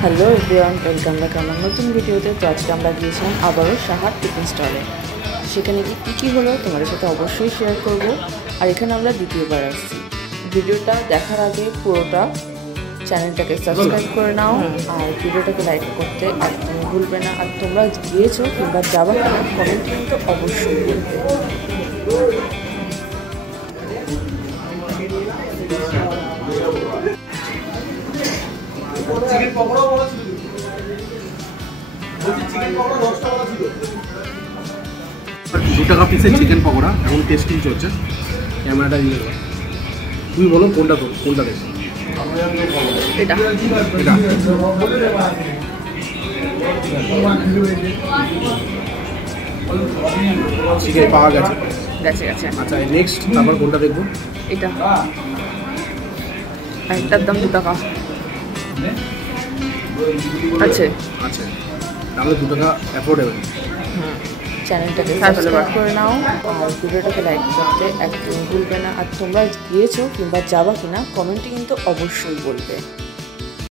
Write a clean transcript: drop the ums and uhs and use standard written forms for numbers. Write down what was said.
Hello everyone, welcome back আমার নতুন ভিডিওতে। তো আজকে আমরা গিয়েছিলাম আবারও সাহার টিফিন স্টলে। সেখানে কী হলো তোমাদের সাথে অবশ্যই শেয়ার করব। আর এখানে আমরা দ্বিতীয়বার আসছি। ভিডিওটা দেখার আগে পুরোটা চ্যানেলটাকে সাবস্ক্রাইব করে নাও আর ভিডিওটাকে লাইক করতে একদম ভুলবে না। আর তোমরা গিয়েছো কিংবা যাবা কিনা কমেন্টে কিন্তু অবশ্যই বলবে। চিকেন পকোড়াও বলা ছিল, চিকেন পকোড়া 10 টাকা ছিল। 2 টাকা পিসের চিকেন পকোড়া এখন টেস্টিং চলছে। ক্যামেরাটা দিয়ে দেবো, তুমি বলো কোনটা দেবো? এটা চিকেন পাওয়া গেছে। আচ্ছা নেক্সট তারপর কোনটা দেখবো? এটা একটার দাম 2 টাকা আছে। তাহলে 2 টাকা অ্যাফোর্ডেবল। চ্যানেলটাকে সাবস্ক্রাইব করে নাও আর ভিডিওটাকে লাইক করতে একদম ভুলবে না। আর তোমরা গিয়েছো কিংবা যাবা কিনা কমেন্টে কিন্তু অবশ্যই বলবে।